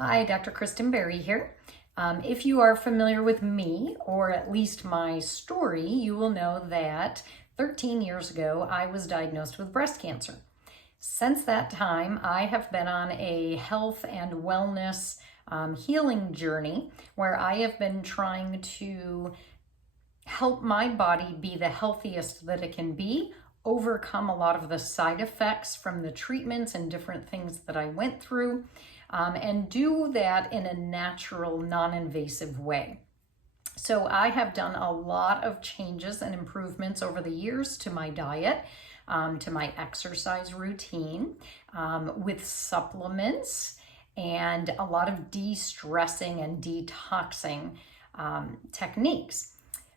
Hi, Dr. Kristen Berry here. If you are familiar with me, or at least my story, you will know that 13 years ago, I was diagnosed with breast cancer. Since that time, I have been on a health and wellness healing journey where I have been trying to help my body be the healthiest that it can be, overcome a lot of the side effects from the treatments and different things that I went through, and do that in a natural, non-invasive way. So I have done a lot of changes and improvements over the years to my diet, to my exercise routine, with supplements, and a lot of de-stressing and detoxing techniques.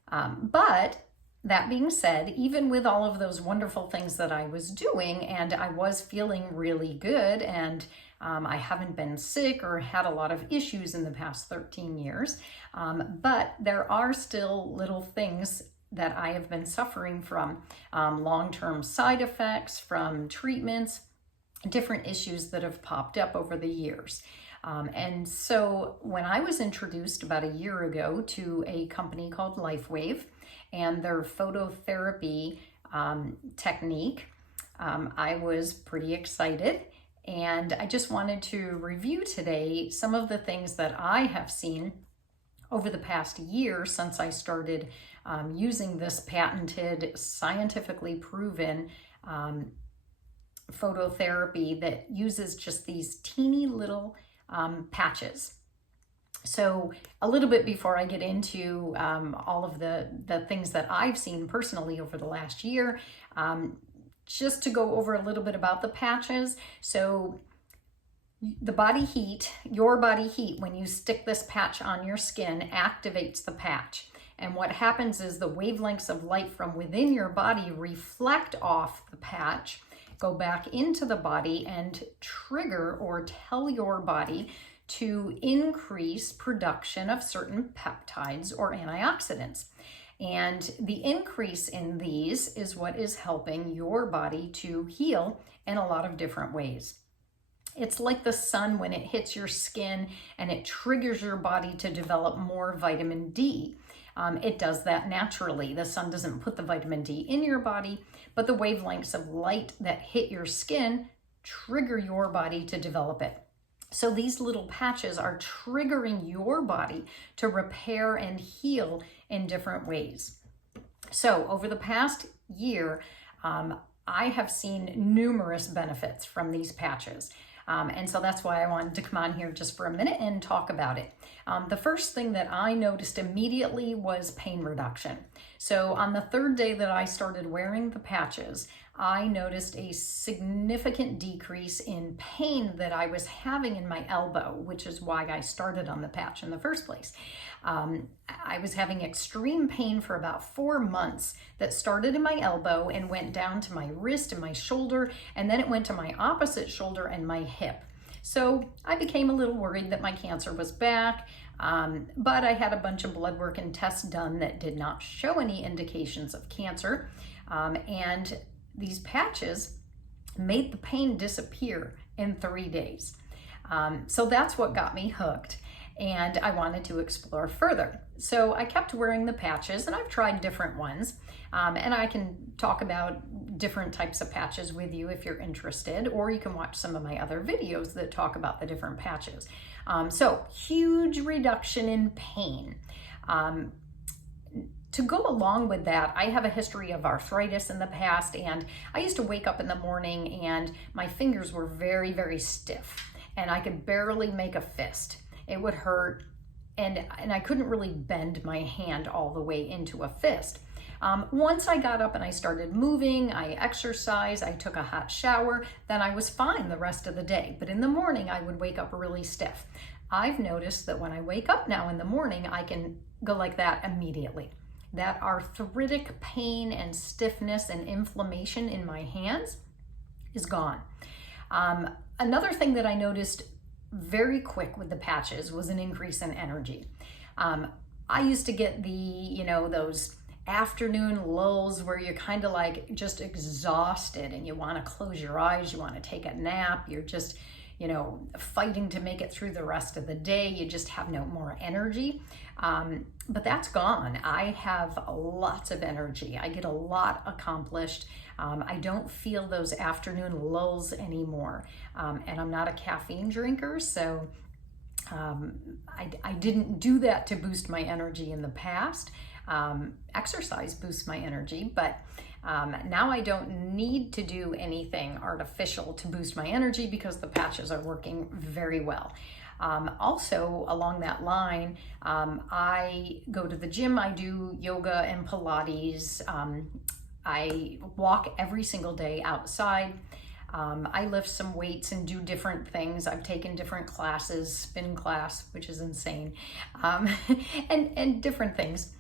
But that being said, even with all of those wonderful things that I was doing, and I was feeling really good, and I haven't been sick or had a lot of issues in the past 13 years, but there are still little things that I have been suffering from, long-term side effects from treatments, different issues that have popped up over the years. And so when I was introduced about a year ago to a company called LifeWave and their phototherapy technique, I was pretty excited. And I just wanted to review today some of the things that I have seen over the past year since I started using this patented, scientifically proven phototherapy that uses just these teeny little patches. So a little bit before I get into all of the things that I've seen personally over the last year, just to go over a little bit about the patches. So the body heat, your body heat, when you stick this patch on your skin, activates the patch. And what happens is the wavelengths of light from within your body reflect off the patch, go back into the body, and trigger or tell your body to increase production of certain peptides or antioxidants. And the increase in these is what is helping your body to heal in a lot of different ways. It's like the sun when it hits your skin and it triggers your body to develop more vitamin D. It does that naturally. The sun doesn't put the vitamin D in your body, but the wavelengths of light that hit your skin trigger your body to develop it. So these little patches are triggering your body to repair and heal in different ways. So over the past year, I have seen numerous benefits from these patches. And so that's why I wanted to come on here just for a minute and talk about it. The first thing that I noticed immediately was pain reduction. So on the third day that I started wearing the patches, I noticed a significant decrease in pain that I was having in my elbow, which is why I started on the patch in the first place. I was having extreme pain for about 4 months that started in my elbow and went down to my wrist and my shoulder, and then it went to my opposite shoulder and my hip. So I became a little worried that my cancer was back, but I had a bunch of blood work and tests done that did not show any indications of cancer, and these patches made the pain disappear in 3 days. So that's what got me hooked, and I wanted to explore further. So I kept wearing the patches, and I've tried different ones, and I can talk about different types of patches with you if you're interested, or you can watch some of my other videos that talk about the different patches. So huge reduction in pain. To go along with that, I have a history of arthritis in the past, and I used to wake up in the morning and my fingers were very, very stiff, and I could barely make a fist. It would hurt, and I couldn't really bend my hand all the way into a fist. Once I got up and I started moving, I exercised, I took a hot shower, then I was fine the rest of the day. But in the morning, I would wake up really stiff. I've noticed that when I wake up now in the morning, I can go like that immediately. That arthritic pain and stiffness and inflammation in my hands is gone. Another thing that I noticed very quick with the patches was an increase in energy. I used to get those afternoon lulls where you're kind of like just exhausted and you want to close your eyes, you want to take a nap, you're just, fighting to make it through the rest of the day. You just have no more energy. But that's gone. I have lots of energy. I get a lot accomplished. I don't feel those afternoon lulls anymore. And I'm not a caffeine drinker, so I didn't do that to boost my energy in the past. Exercise boosts my energy, but now I don't need to do anything artificial to boost my energy because the patches are working very well. Also, along that line, I go to the gym, I do yoga and Pilates. I walk every single day outside. I lift some weights and do different things. I've taken different classes, spin class, which is insane, and different things.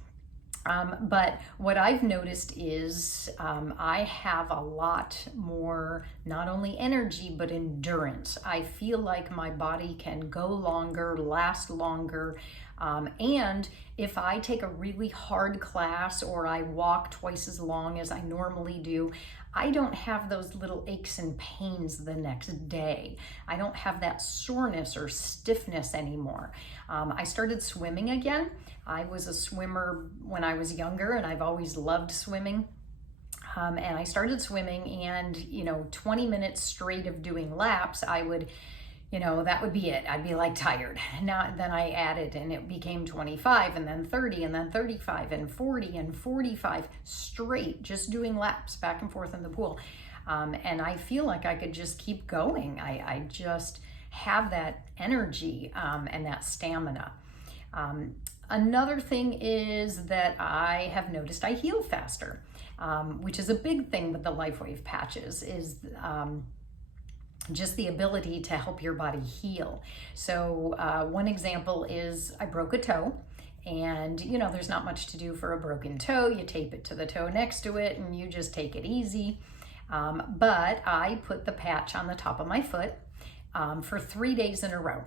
But what I've noticed is I have a lot more, not only energy, but endurance. I feel like my body can go longer, last longer. And if I take a really hard class or I walk twice as long as I normally do, I don't have those little aches and pains the next day. I don't have that soreness or stiffness anymore. I started swimming again. I was a swimmer when I was younger, and I've always loved swimming. And I started swimming, and 20 minutes straight of doing laps, I would, that would be it. I'd be like tired. Then I added, and it became 25, and then 30, and then 35, and 40, and 45 straight, just doing laps back and forth in the pool. And I feel like I could just keep going. I just have that energy and that stamina. Another thing is that I have noticed I heal faster, which is a big thing with the LifeWave patches, is just the ability to help your body heal. So one example is I broke a toe, and there's not much to do for a broken toe. You tape it to the toe next to it and you just take it easy. But I put the patch on the top of my foot for 3 days in a row.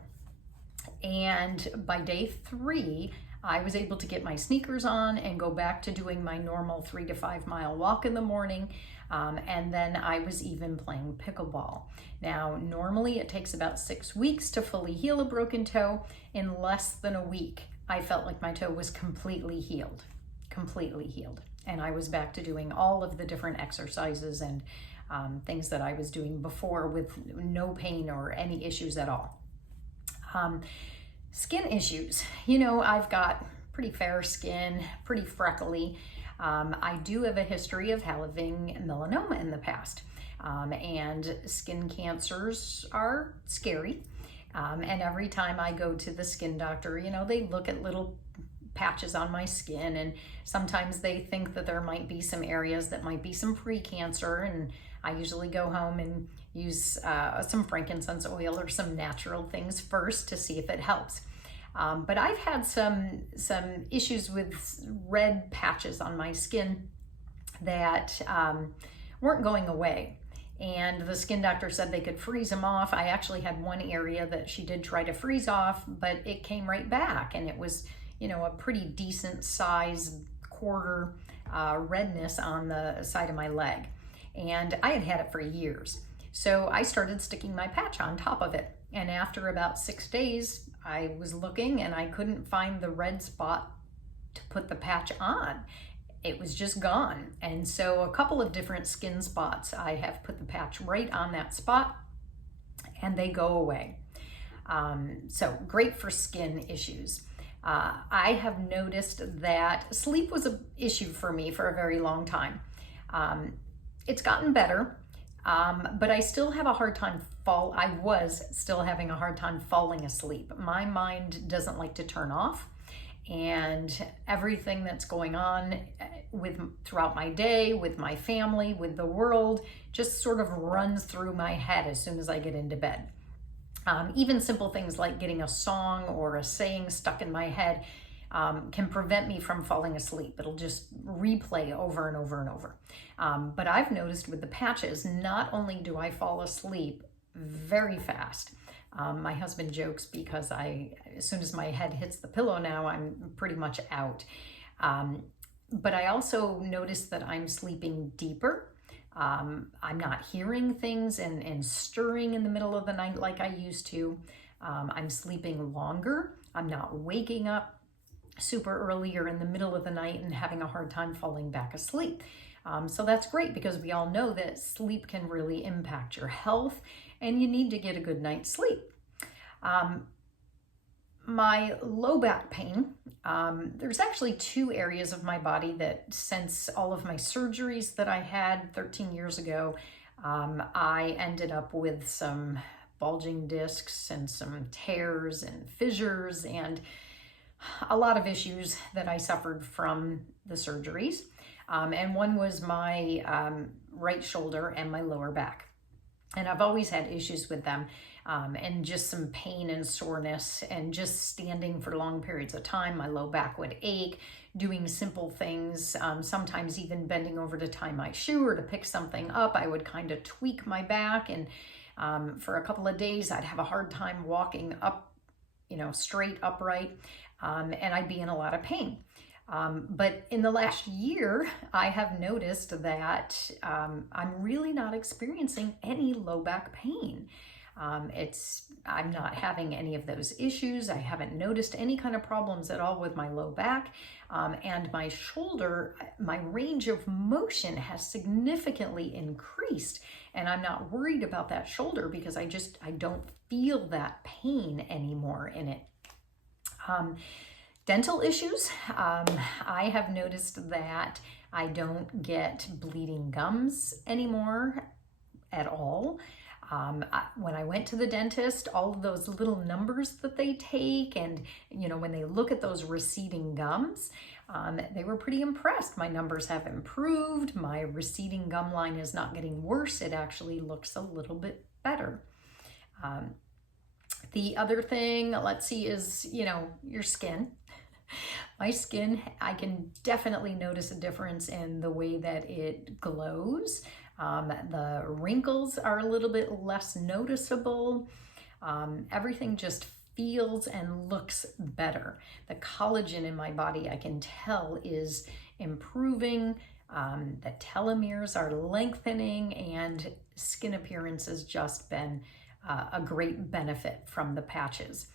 And by day 3, I was able to get my sneakers on and go back to doing my normal 3 to 5 mile walk in the morning. And then I was even playing pickleball. Now, normally it takes about 6 weeks to fully heal a broken toe. In less than a week, I felt like my toe was completely healed. And I was back to doing all of the different exercises and things that I was doing before with no pain or any issues at all. Skin issues. I've got pretty fair skin, pretty freckly. I do have a history of having melanoma in the past. And skin cancers are scary. And every time I go to the skin doctor, they look at little patches on my skin, and sometimes they think that there might be some areas that might be some pre-cancer, and I usually go home and use some frankincense oil or some natural things first to see if it helps. But I've had some issues with red patches on my skin that weren't going away. And the skin doctor said they could freeze them off. I actually had one area that she did try to freeze off, but it came right back. And it was, a pretty decent size quarter redness on the side of my leg. And I had it for years. So I started sticking my patch on top of it. And after about 6 days, I was looking and I couldn't find the red spot to put the patch on. It was just gone. And so a couple of different skin spots, I have put the patch right on that spot and they go away. So great for skin issues. I have noticed that sleep was an issue for me for a very long time. It's gotten better, but I still have a hard time I was still having a hard time falling asleep. My mind doesn't like to turn off, and everything that's going on throughout my day, with my family, with the world, just sort of runs through my head as soon as I get into bed. Even simple things like getting a song or a saying stuck in my head can prevent me from falling asleep. It'll just replay over and over and over. But I've noticed with the patches, not only do I fall asleep very fast. My husband jokes because as soon as my head hits the pillow now, I'm pretty much out. But I also noticed that I'm sleeping deeper. I'm not hearing things and stirring in the middle of the night like I used to. I'm sleeping longer. I'm not waking up super early or in the middle of the night and having a hard time falling back asleep. So that's great because we all know that sleep can really impact your health and you need to get a good night's sleep. My low back pain, there's actually two areas of my body that since all of my surgeries that I had 13 years ago, I ended up with some bulging discs and some tears and fissures and a lot of issues that I suffered from the surgeries. And one was my right shoulder and my lower back. And I've always had issues with them and just some pain and soreness and just standing for long periods of time. My low back would ache, doing simple things, sometimes even bending over to tie my shoe or to pick something up. I would kind of tweak my back and for a couple of days I'd have a hard time walking up, straight upright, and I'd be in a lot of pain. But in the last year, I have noticed that I'm really not experiencing any low back pain. I'm not having any of those issues. I haven't noticed any kind of problems at all with my low back. And my shoulder, my range of motion has significantly increased. And I'm not worried about that shoulder because I don't feel that pain anymore in it. Dental issues, I have noticed that I don't get bleeding gums anymore at all. When I went to the dentist, all of those little numbers that they take and, when they look at those receding gums, they were pretty impressed. My numbers have improved. My receding gum line is not getting worse. It actually looks a little bit better. The other thing, let's see, is, your skin. My skin, I can definitely notice a difference in the way that it glows. The wrinkles are a little bit less noticeable. Everything just feels and looks better. The collagen in my body, I can tell, is improving. The telomeres are lengthening, and skin appearance has just been a great benefit from the patches.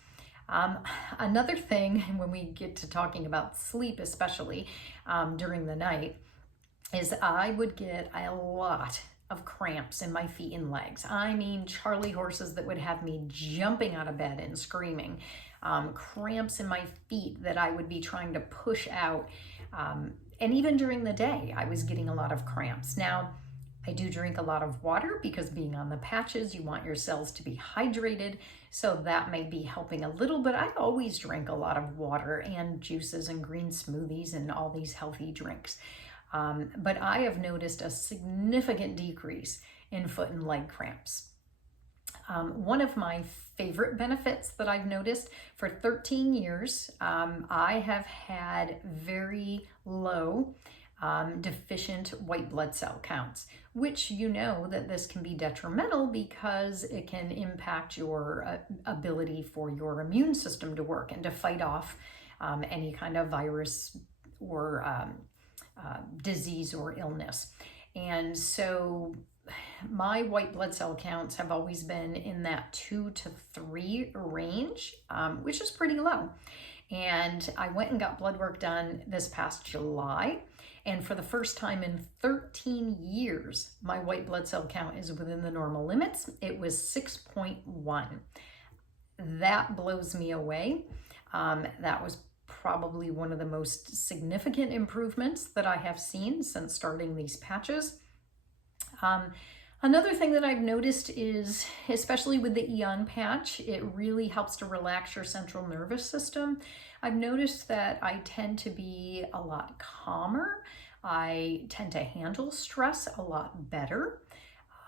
Another thing, when we get to talking about sleep, especially during the night, is I would get a lot of cramps in my feet and legs. I mean, Charlie horses that would have me jumping out of bed and screaming. Cramps in my feet that I would be trying to push out. And even during the day, I was getting a lot of cramps. Now, I do drink a lot of water because being on the patches, you want your cells to be hydrated. So that may be helping a little, but I always drink a lot of water and juices and green smoothies and all these healthy drinks. But I have noticed a significant decrease in foot and leg cramps. One of my favorite benefits that I've noticed for 13 years, I have had very low deficient white blood cell counts, which that this can be detrimental because it can impact your ability for your immune system to work and to fight off any kind of virus or disease or illness. And so my white blood cell counts have always been in that 2 to 3 range, which is pretty low. And I went and got blood work done this past July. And for the first time in 13 years, my white blood cell count is within the normal limits. It was 6.1. That blows me away. That was probably one of the most significant improvements that I have seen since starting these patches. Another thing that I've noticed is, especially with the Eon patch, it really helps to relax your central nervous system. I've noticed that I tend to be a lot calmer. I tend to handle stress a lot better.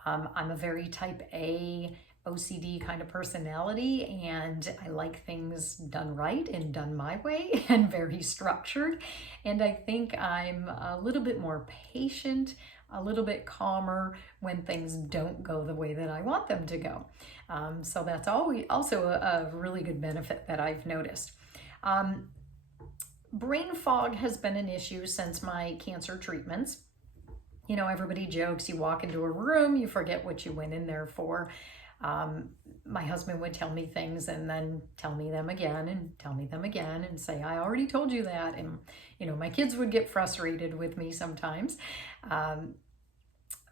I'm a very type A OCD kind of personality, and I like things done right and done my way and very structured. And I think I'm a little bit more patient, a little bit calmer when things don't go the way that I want them to go. So that's also a really good benefit that I've noticed. Brain fog has been an issue since my cancer treatments. You know, everybody jokes, you walk into a room, you forget what you went in there for. My husband would tell me things and then tell me them again and tell me them again and say, I already told you that. And, you know, my kids would get frustrated with me sometimes.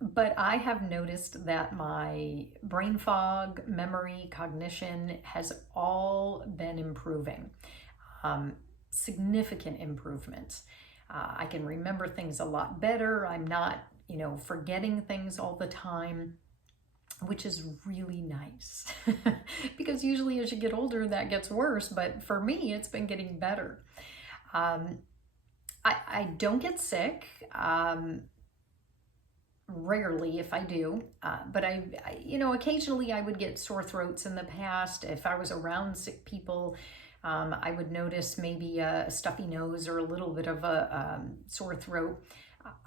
But I have noticed that my brain fog, memory, cognition has all been improving. Significant improvements. I can remember things a lot better. I'm not, you know, forgetting things all the time, which is really nice. Because usually as you get older, that gets worse. But for me, it's been getting better. I don't get sick. Rarely, if I do, but you know, occasionally I would get sore throats in the past. If I was around sick people, I would notice maybe a stuffy nose or a little bit of a sore throat.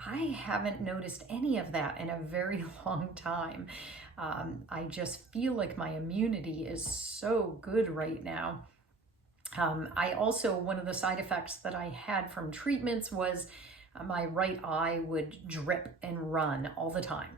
I haven't noticed any of that in a very long time. I just feel like my immunity is so good right now. I also, one of the side effects that I had from treatments was my right eye would drip and run all the time.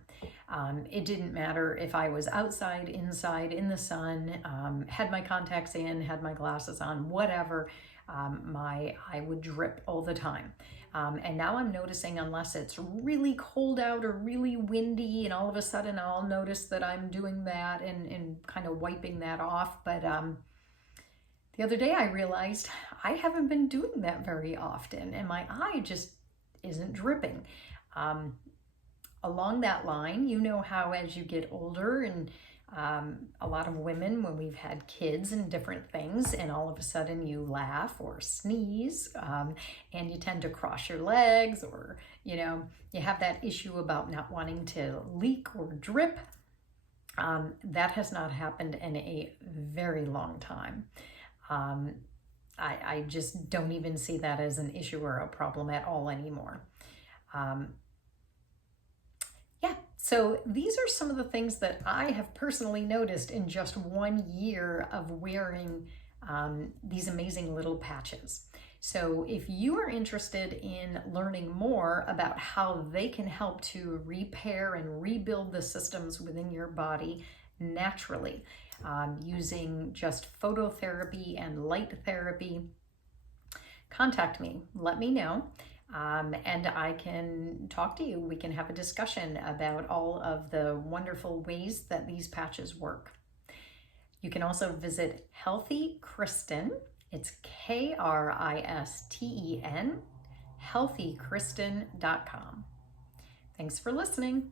It didn't matter if I was outside, inside, in the sun, had my contacts in, had my glasses on, whatever, my eye would drip all the time. And now I'm noticing, unless it's really cold out or really windy, and all of a sudden I'll notice that I'm doing that and kind of wiping that off. But the other day I realized I haven't been doing that very often, and my eye just isn't dripping. Along that line, you know how as you get older, and a lot of women, when we've had kids and different things, and all of a sudden you laugh or sneeze, and you tend to cross your legs, or, you know, you have that issue about not wanting to leak or drip. That has not happened in a very long time. I just don't even see that as an issue or a problem at all anymore. Yeah, so these are some of the things that I have personally noticed in just 1 year of wearing these amazing little patches. So if you are interested in learning more about how they can help to repair and rebuild the systems within your body naturally, using just phototherapy and light therapy, contact me, let me know, and I can talk to you. We can have a discussion about all of the wonderful ways that these patches work. You can also visit Healthy Kristen. It's Kristen, healthykristen.com. Thanks for listening.